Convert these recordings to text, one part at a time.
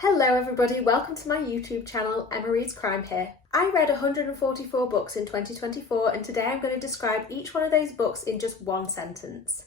Hello everybody, welcome to my YouTube channel, Emma Reads Crime here. I read 144 books in 2024 and today I'm going to describe each one of those books in just one sentence.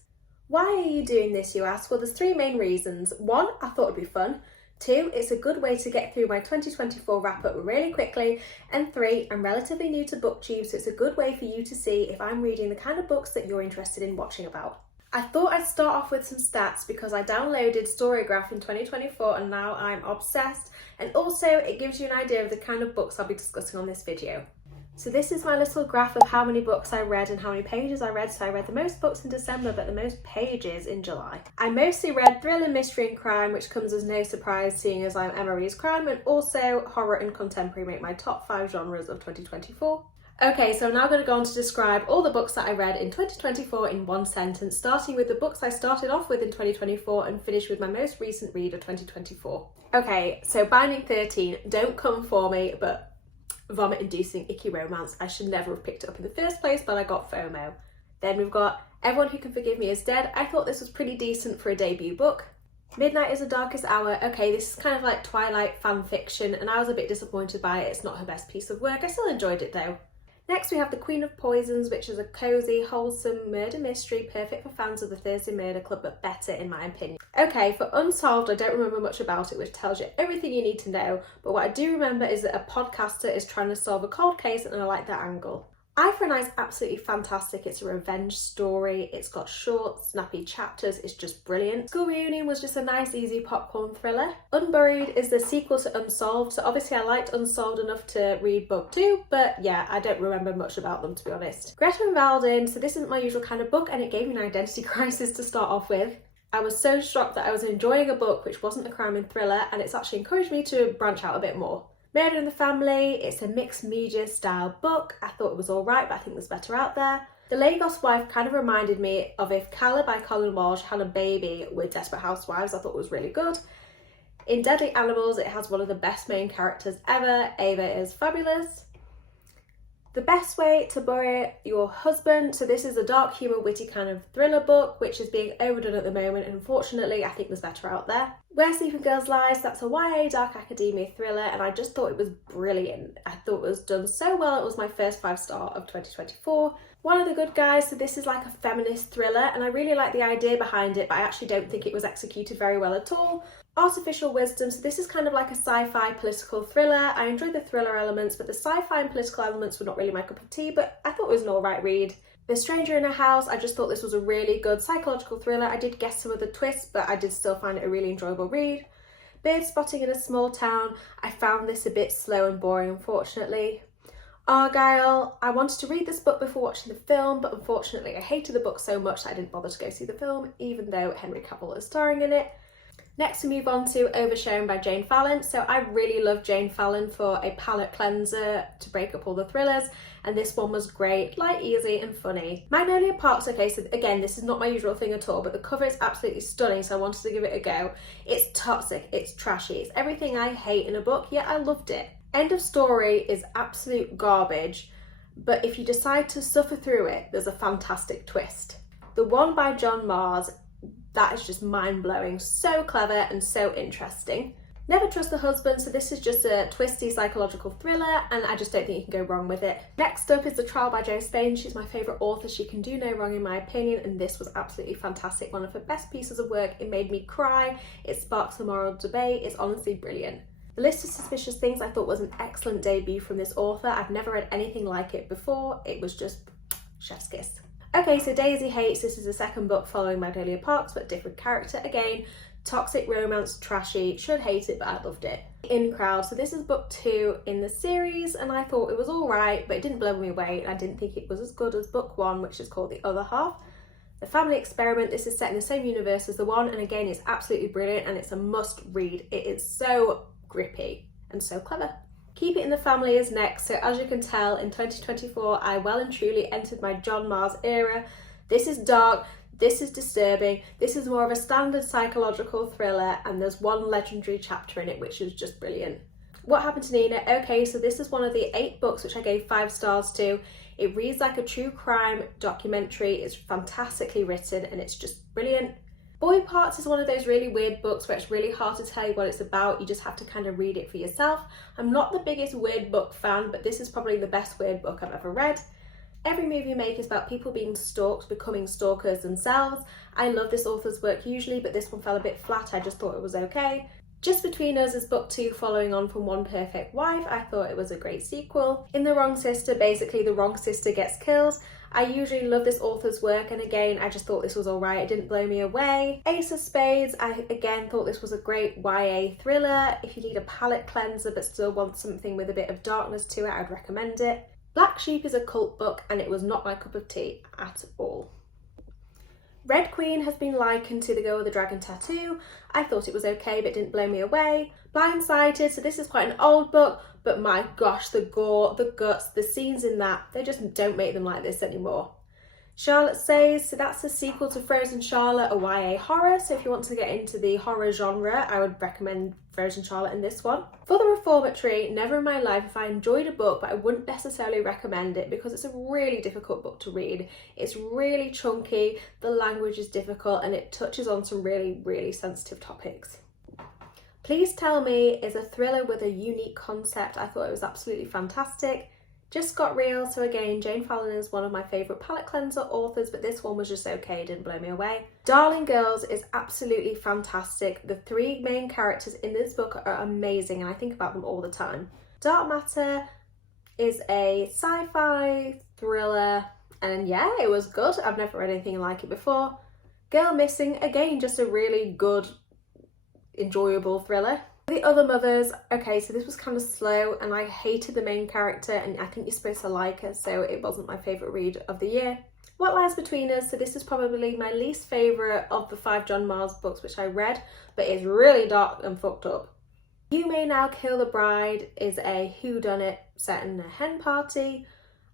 Why are you doing this, you ask? Well, there's three main reasons. One, I thought it'd be fun. Two, it's a good way to get through my 2024 wrap up really quickly. And three, I'm relatively new to BookTube, so it's a good way for you to see if I'm reading the kind of books that you're interested in watching about. I thought I'd start off with some stats because I downloaded storygraph in 2024 and now I'm obsessed, and also it gives you an idea of the kind of books I'll be discussing on this video. So this is my little graph of how many books I read and how many pages I read. So I read the most books in December but the most pages in July. I mostly read thriller, mystery and crime, which comes as no surprise seeing as I'm Emma Reads Crime, and also horror and contemporary make my top 5 genres of 2024. Okay, so I'm now going to go on to describe all the books that I read in 2024 in one sentence, starting with the books I started off with in 2024 and finish with my most recent read of 2024. Okay, so Binding 13, don't come for me, but vomit-inducing icky romance. I should never have picked it up in the first place, but I got FOMO. Then we've got Everyone Who Can Forgive Me Is Dead. I thought this was pretty decent for a debut book. Midnight is the Darkest Hour. Okay, this is kind of like Twilight fan fiction, and I was a bit disappointed by it. It's not her best piece of work. I still enjoyed it though. Next we have The Queen of Poisons, which is a cosy, wholesome murder mystery, perfect for fans of the Thursday Murder Club, but better in my opinion. Okay, for Unsolved, I don't remember much about it, which tells you everything you need to know, but what I do remember is that a podcaster is trying to solve a cold case, and I like that angle. Eye for an Eye is absolutely fantastic. It's a revenge story. It's got short, snappy chapters. It's just brilliant. School Reunion was just a nice, easy popcorn thriller. Unburied is the sequel to Unsolved. So obviously I liked Unsolved enough to read book 2, but yeah, I don't remember much about them, to be honest. Greta and Valdin. So this isn't my usual kind of book, and it gave me an identity crisis to start off with. I was so shocked that I was enjoying a book which wasn't a crime and thriller, and it's actually encouraged me to branch out a bit more. Murder in the Family, it's a mixed media style book. I thought it was alright, but I think there's better out there. The Lagos Wife kind of reminded me of if Calla by Colin Walsh had a baby with Desperate Housewives. I thought it was really good. In Deadly Animals, it has one of the best main characters ever. Ava is fabulous. The Best Way to Bury Your Husband. So this is a dark humour, witty kind of thriller book, which is being overdone at the moment, and unfortunately I think there's better out there. Where Sleeping Girls Lies, that's a YA dark academia thriller, and I just thought it was brilliant. I thought it was done so well. It was my first 5-star of 2024. One of the Good Guys, so this is like a feminist thriller, and I really like the idea behind it, but I actually don't think it was executed very well at all. Artificial Wisdom, so this is kind of like a sci-fi political thriller. I enjoyed the thriller elements, but the sci-fi and political elements were not really my cup of tea, but I thought it was an alright read. The Stranger in a House, I just thought this was a really good psychological thriller. I did guess some of the twists, but I did still find it a really enjoyable read. Bird Spotting in a Small Town, I found this a bit slow and boring, unfortunately. Argylle, I wanted to read this book before watching the film, but unfortunately I hated the book so much that I didn't bother to go see the film, even though Henry Cavill is starring in it. Next we move on to Oversharing by Jane Fallon. So I really love Jane Fallon for a palette cleanser to break up all the thrillers, and this one was great, light, easy and funny. Magnolia Park's okay, so again, this is not my usual thing at all, but the cover is absolutely stunning, so I wanted to give it a go. It's toxic, it's trashy, it's everything I hate in a book, yet I loved it. End of Story is absolute garbage, but if you decide to suffer through it, there's a fantastic twist. The One by John Mars, that is just mind-blowing, so clever and so interesting. Never Trust the Husband, so this is just a twisty psychological thriller, and I just don't think you can go wrong with it. Next up is The Trial by Jo Spain. She's my favourite author. She can do no wrong in my opinion, and this was absolutely fantastic. One of her best pieces of work. It made me cry, it sparks a moral debate, it's honestly brilliant. The List of Suspicious Things I thought was an excellent debut from this author. I've never read anything like it before. It was just chef's kiss. Okay, so Daisy Hates, this is the second book following Magnolia Parks, but different character again. Toxic romance, trashy, should hate it, but I loved it. In Crowd, so this is book 2 in the series, and I thought it was alright, but it didn't blow me away, and I didn't think it was as good as book 1, which is called The Other Half. The Family Experiment, this is set in the same universe as the one, and again, it's absolutely brilliant, and it's a must read. It is so grippy and so clever. Keep It in the Family is next. So as you can tell, in 2024 I well and truly entered my John Mars era. This is dark, this is disturbing, this is more of a standard psychological thriller, and there's one legendary chapter in it which is just brilliant. What Happened to Nina? Okay, so this is one of the 8 books which I gave 5 stars to. It reads like a true crime documentary, it's fantastically written and it's just brilliant. Boy Parts is one of those really weird books where it's really hard to tell you what it's about. You just have to kind of read it for yourself. I'm not the biggest weird book fan, but this is probably the best weird book I've ever read. Every move you make is about people being stalked, becoming stalkers themselves. I love this author's work usually, but this one fell a bit flat. I just thought it was okay. Just Between Us is book 2 following on from One Perfect Wife. I thought it was a great sequel. In The Wrong Sister, basically the wrong sister gets killed. I usually love this author's work, and again, I just thought this was alright. It didn't blow me away. Ace of Spades, I again thought this was a great YA thriller. If you need a palate cleanser but still want something with a bit of darkness to it, I'd recommend it. Black Sheep is a cult book, and it was not my cup of tea at all. Red Queen has been likened to The Girl with the Dragon Tattoo. I thought it was okay, but it didn't blow me away. Blindsided, so this is quite an old book, but my gosh, the gore, the guts, the scenes in that, they just don't make them like this anymore. Charlotte Says, so that's a sequel to Frozen Charlotte, a YA horror, so if you want to get into the horror genre, I would recommend Frozen Charlotte in this one. For the Reformatory, never in my life have I enjoyed a book, but I wouldn't necessarily recommend it because it's a really difficult book to read. It's really chunky, the language is difficult, and it touches on some really, really sensitive topics. Please Tell Me is a thriller with a unique concept. I thought it was absolutely fantastic. Just Got Real, so again, Jane Fallon is one of my favourite palate cleanser authors, but this one was just okay, didn't blow me away. Darling Girls is absolutely fantastic. The 3 main characters in this book are amazing, and I think about them all the time. Dark Matter is a sci-fi thriller, and yeah, it was good. I've never read anything like it before. Girl Missing, again, just a really good, enjoyable thriller. The Other Mothers, okay, so this was kind of slow and I hated the main character, and I think you're supposed to like her, so it wasn't my favourite read of the year. What Lies Between Us, so this is probably my least favourite of the 5 John Miles books which I read, but it's really dark and fucked up. You May Now Kill the Bride is a whodunit set in a hen party.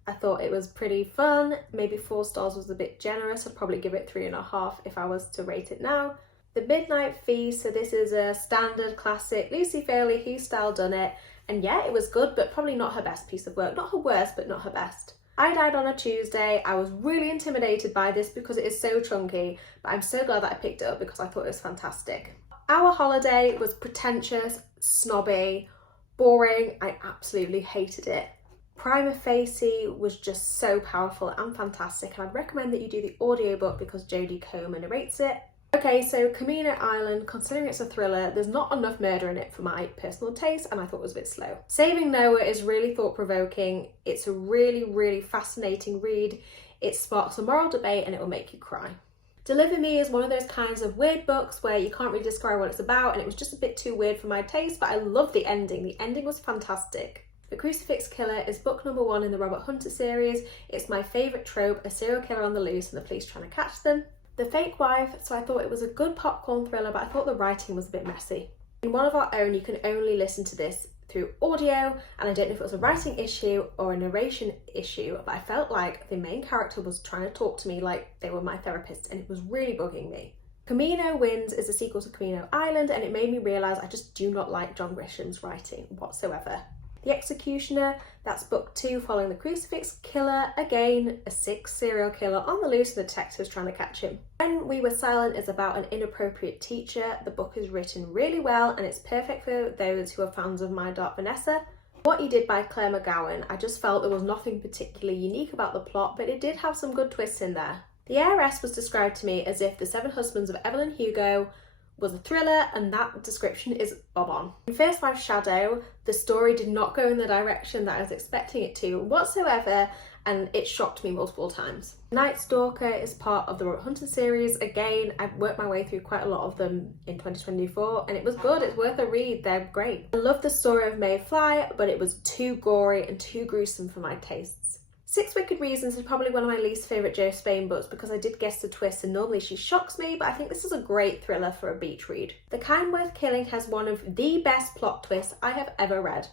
I thought it was pretty fun. Maybe 4 stars was a bit generous. I'd probably give it 3.5 if I was to rate it now. The Midnight Feast, so this is a standard classic Lucy Fairley style done it, and yeah, it was good, but probably not her best piece of work. Not her worst, but not her best. I Died on a Tuesday. I was really intimidated by this because it is so chunky, but I'm so glad that I picked it up because I thought it was fantastic. Our Holiday was pretentious, snobby, boring. I absolutely hated it. Prima Facie was just so powerful and fantastic, and I'd recommend that you do the audiobook because Jodie Comer narrates it. Okay, so Camino Island, considering it's a thriller, there's not enough murder in it for my personal taste, and I thought it was a bit slow. Saving Noah is really thought-provoking. It's a really, really fascinating read. It sparks a moral debate and it will make you cry. Deliver Me is one of those kinds of weird books where you can't really describe what it's about, and it was just a bit too weird for my taste, but I love the ending. The ending was fantastic. The Crucifix Killer is book number 1 in the Robert Hunter series. It's my favourite trope, a serial killer on the loose and the police trying to catch them. The Fake Wife, so I thought it was a good popcorn thriller, but I thought the writing was a bit messy. In One of Our Own, you can only listen to this through audio, and I don't know if it was a writing issue or a narration issue, but I felt like the main character was trying to talk to me like they were my therapist, and it was really bugging me. Camino Winds is a sequel to Camino Island, and it made me realise I just do not like John Grisham's writing whatsoever. The Executioner, that's book 2 following the Crucifix Killer, again a 6 serial killer on the loose and the detectives trying to catch him. When We Were Silent is about an inappropriate teacher. The book is written really well and it's perfect for those who are fans of My Dark Vanessa. What You Did by Claire McGowan, I just felt there was nothing particularly unique about the plot, but it did have some good twists in there. The Heiress was described to me as if The 7 Husbands of Evelyn Hugo was a thriller, and that description is bob on. In First Wife's Shadow, the story did not go in the direction that I was expecting it to whatsoever, and it shocked me multiple times. Night Stalker is part of the Robert Hunter series. Again, I've worked my way through quite a lot of them in 2024, and it was good. It's worth a read. They're great. I love the story of May Fly, but it was too gory and too gruesome for my tastes. 6 Wicked Reasons is probably one of my least favourite Jo Spain books because I did guess the twist and normally she shocks me, but I think this is a great thriller for a beach read. The Kind Worth Killing has one of the best plot twists I have ever read.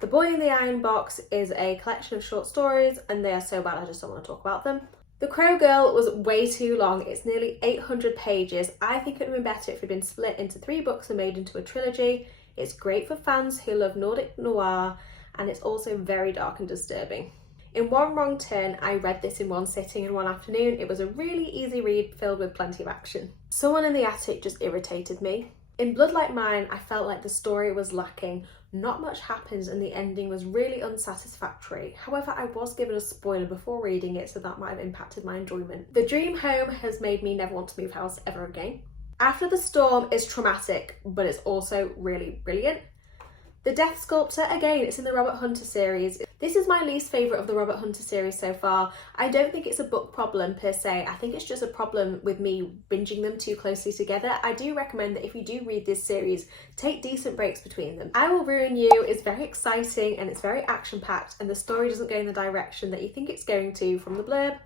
The Boy in the Iron Box is a collection of short stories and they are so bad I just don't want to talk about them. The Crow Girl was way too long. It's nearly 800 pages. I think it would have been better if it had been split into 3 books and made into a trilogy. It's great for fans who love Nordic noir, and it's also very dark and disturbing. In one wrong turn, I read this in one sitting in one afternoon. It was a really easy read filled with plenty of action. Someone in the Attic just irritated me. In Blood Like Mine, I felt like the story was lacking. Not much happens and the ending was really unsatisfactory. However, I was given a spoiler before reading it, so that might have impacted my enjoyment. The Dream Home has made me never want to move house ever again. After the Storm is traumatic, but it's also really brilliant. The Death Sculptor, again, it's in the Robert Hunter series. This is my least favourite of the Robert Hunter series so far. I don't think it's a book problem per se. I think it's just a problem with me binging them too closely together. I do recommend that if you do read this series, take decent breaks between them. I Will Ruin You is very exciting and it's very action-packed, and the story doesn't go in the direction that you think it's going to from the blurb.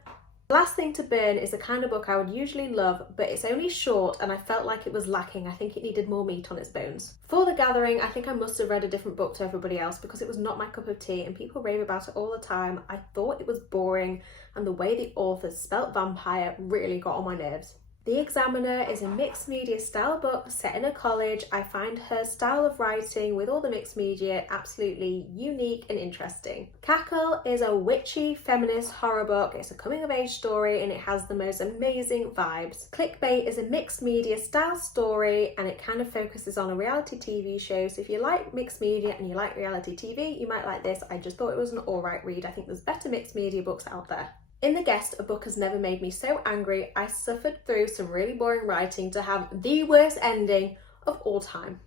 The Last Thing to Burn is the kind of book I would usually love, but it's only short and I felt like it was lacking. I think it needed more meat on its bones. For The Gathering, I think I must have read a different book to everybody else because it was not my cup of tea and people rave about it all the time. I thought it was boring and the way the authors spelt vampire really got on my nerves. The Examiner is a mixed media style book set in a college. I find her style of writing with all the mixed media absolutely unique and interesting. Cackle is a witchy feminist horror book. It's a coming of age story and it has the most amazing vibes. Clickbait is a mixed media style story and it kind of focuses on a reality TV show. So if you like mixed media and you like reality TV, you might like this. I just thought it was an alright read. I think there's better mixed media books out there. In The Guest, a book has never made me so angry. I suffered through some really boring writing to have the worst ending of all time.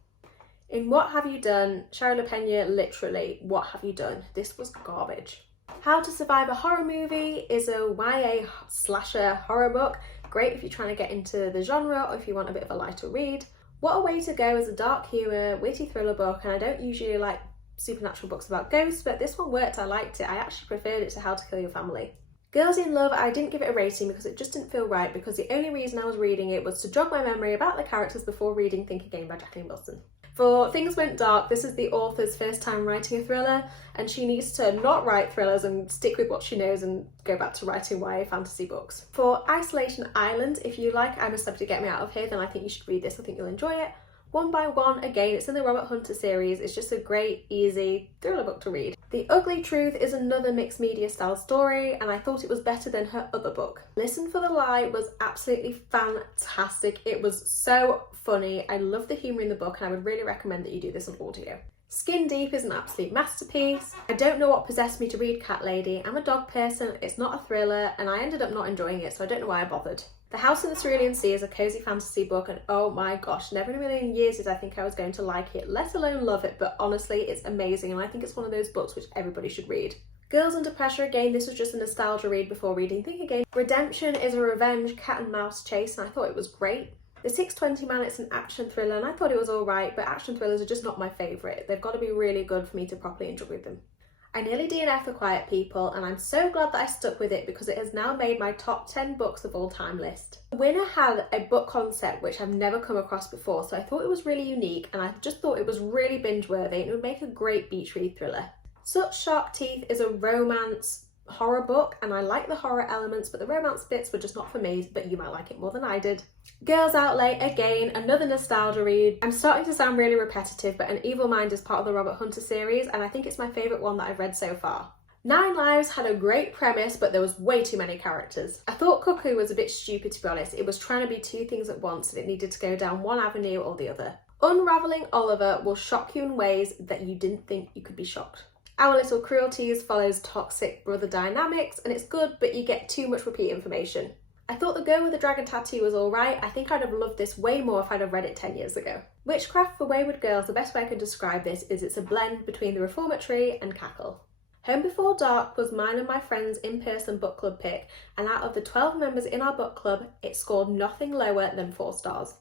In What Have You Done, Cheryl LaPena, literally, what have you done? This was garbage. How to Survive a Horror Movie is a YA slasher horror book. Great if you're trying to get into the genre or if you want a bit of a lighter read. What a Way to Go is a dark humour, witty thriller book, and I don't usually like supernatural books about ghosts, but this one worked. I liked it. I actually preferred it to How to Kill Your Family. Girls in Love, I didn't give it a rating because it just didn't feel right, because the only reason I was reading it was to jog my memory about the characters before reading Think Again by Jacqueline Wilson. For Things Went Dark, this is the author's first time writing a thriller and she needs to not write thrillers and stick with what she knows and go back to writing YA fantasy books. For Isolation Island, if you like I'm a Celebrity to Get Me Out of Here, then I think you should read this. I think you'll enjoy it. One by One, again, it's in the Robert Hunter series. It's just a great, easy thriller book to read. The Ugly Truth is another mixed media style story, and I thought it was better than her other book. Listen for the Lie was absolutely fantastic. It was so funny. I love the humour in the book, and I would really recommend that you do this on audio. Skin Deep is an absolute masterpiece. I don't know what possessed me to read Cat Lady. I'm a dog person, it's not a thriller, and I ended up not enjoying it, so I don't know why I bothered. The House in the Cerulean Sea is a cosy fantasy book, and oh my gosh, never in a million years did I think I was going to like it, let alone love it, but honestly, it's amazing, and I think it's one of those books which everybody should read. Girls Under Pressure, again, this was just a nostalgia read before reading Think Again. Redemption is a revenge cat and mouse chase, and I thought it was great. The 620 Man, it's an action thriller, and I thought it was alright, but action thrillers are just not my favourite. They've got to be really good for me to properly enjoy them. I nearly DNF The Quiet People, and I'm so glad that I stuck with it because it has now made my top 10 books of all time list. The winner had a book concept which I've never come across before, so I thought it was really unique, and I just thought it was really binge-worthy and it would make a great beach read thriller. Such Sharp Teeth is a romance horror book, and I like the horror elements, but the romance bits were just not for me, but you might like it more than I did. Girls Outlay, again, another nostalgia read. I'm starting to sound really repetitive, but An Evil Mind is part of the Robert Hunter series, and I think it's my favourite one that I've read so far. Nine Lives had a great premise, but there was way too many characters. I thought Cuckoo was a bit stupid, to be honest. It was trying to be two things at once, and it needed to go down one avenue or the other. Unravelling Oliver will shock you in ways that you didn't think you could be shocked. Our Little Cruelties follows toxic brother dynamics, and it's good, but you get too much repeat information. I thought The Girl with the Dragon Tattoo was alright. I think I'd have loved this way more if I'd have read it 10 years ago. Witchcraft for Wayward Girls, the best way I can describe this is it's a blend between The Reformatory and Cackle. Home Before Dark was mine and my friend's in-person book club pick, and out of the 12 members in our book club, it scored nothing lower than 4 stars.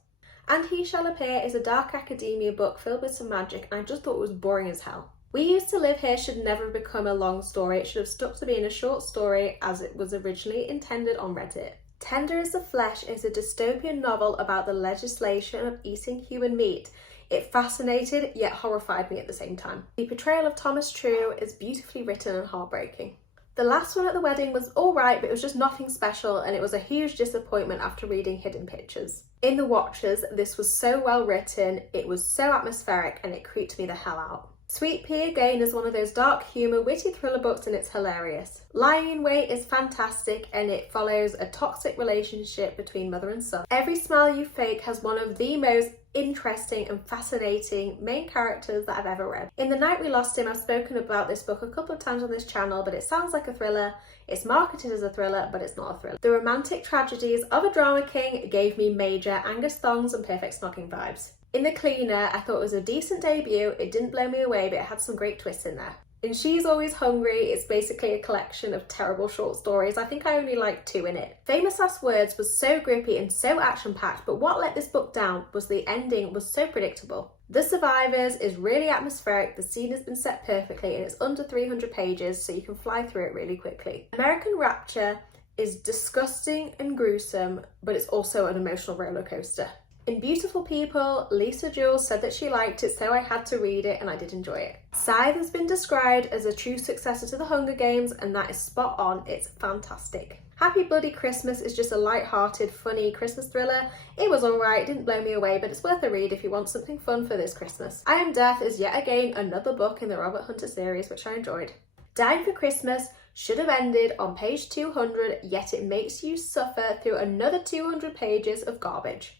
And He Shall Appear is a dark academia book filled with some magic, and I just thought it was boring as hell. We Used to Live Here should never become a long story. It should have stuck to being a short story as it was originally intended on Reddit. Tender as the Flesh is a dystopian novel about the legislation of eating human meat. It fascinated yet horrified me at the same time. The portrayal of Thomas True is beautifully written and heartbreaking. The Last One at the Wedding was alright, but it was just nothing special, and it was a huge disappointment after reading Hidden Pictures. In The Watchers, this was so well written, it was so atmospheric, and it creeped me the hell out. Sweet Pea again is one of those dark humour, witty thriller books and it's hilarious. Lying in Wait is fantastic and it follows a toxic relationship between mother and son. Every Smile You Fake has one of the most interesting and fascinating main characters that I've ever read. In The Night We Lost Him, I've spoken about this book a couple of times on this channel, but it sounds like a thriller. It's marketed as a thriller, but it's not a thriller. The romantic tragedies of a drama king gave me major Angus Thongs and Perfect Smogging vibes. In The Cleaner, I thought it was a decent debut. It didn't blow me away, but it had some great twists in there. In She's Always Hungry, it's basically a collection of terrible short stories. I think I only liked 2 in it. Famous Last Words was so grippy and so action-packed, but what let this book down was the ending was so predictable. The Survivors is really atmospheric, the scene has been set perfectly, and it's under 300 pages, so you can fly through it really quickly. American Rapture is disgusting and gruesome, but it's also an emotional roller coaster. In Beautiful People, Lisa Jules said that she liked it, so I had to read it and I did enjoy it. Scythe has been described as a true successor to The Hunger Games and that is spot on, it's fantastic. Happy Bloody Christmas is just a light-hearted, funny Christmas thriller. It was alright, didn't blow me away, but it's worth a read if you want something fun for this Christmas. I Am Death is yet again another book in the Robert Hunter series, which I enjoyed. Dying for Christmas should have ended on page 200, yet it makes you suffer through another 200 pages of garbage.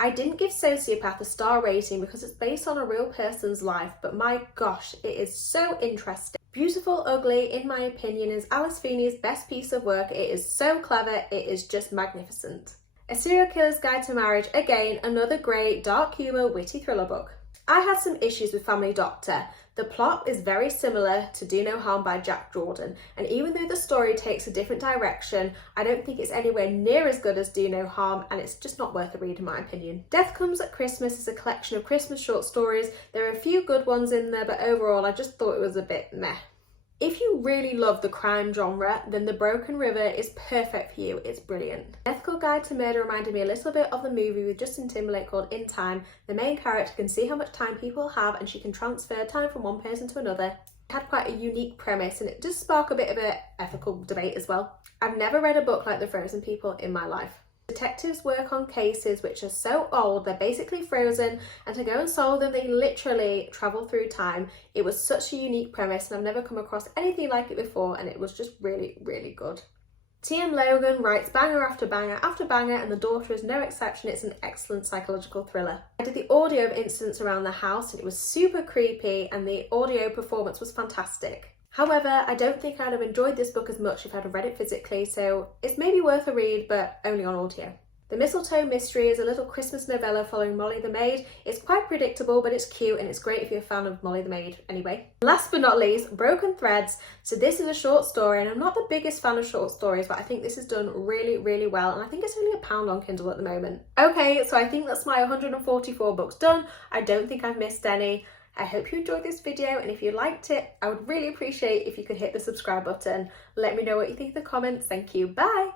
I didn't give Sociopath a star rating because it's based on a real person's life, but my gosh, it is so interesting. Beautiful Ugly, in my opinion, is Alice Feeney's best piece of work. It is so clever, it is just magnificent. A Serial Killer's Guide to Marriage, again, another great dark humour, witty thriller book. I had some issues with Family Doctor. The plot is very similar to Do No Harm by Jack Jordan, and even though the story takes a different direction, I don't think it's anywhere near as good as Do No Harm, and it's just not worth a read in my opinion. Death Comes at Christmas is a collection of Christmas short stories. There are a few good ones in there, but overall I just thought it was a bit meh. If you really love the crime genre, then The Broken River is perfect for you. It's brilliant. Ethical Guide to Murder reminded me a little bit of the movie with Justin Timberlake called In Time. The main character can see how much time people have and she can transfer time from one person to another. It had quite a unique premise and it does spark a bit of an ethical debate as well. I've never read a book like The Frozen People in my life. Detectives work on cases which are so old they're basically frozen, and to go and solve them they literally travel through time. It was such a unique premise and I've never come across anything like it before, and it was just really, really good. T.M. Logan writes banger after banger after banger, and The Daughter is no exception. It's an excellent psychological thriller. I did the audio of Incidents Around the House and it was super creepy and the audio performance was fantastic. However, I don't think I'd have enjoyed this book as much if I'd have read it physically, so it's maybe worth a read, but only on audio. The Mistletoe Mystery is a little Christmas novella following Molly the Maid. It's quite predictable, but it's cute and it's great if you're a fan of Molly the Maid anyway. Last but not least, Broken Threads. So this is a short story, and I'm not the biggest fan of short stories, but I think this is done really, really well, and I think it's only £1 on Kindle at the moment. Okay, so I think that's my 144 books done. I don't think I've missed any. I hope you enjoyed this video, and if you liked it, I would really appreciate if you could hit the subscribe button. Let me know what you think in the comments. Thank you. Bye!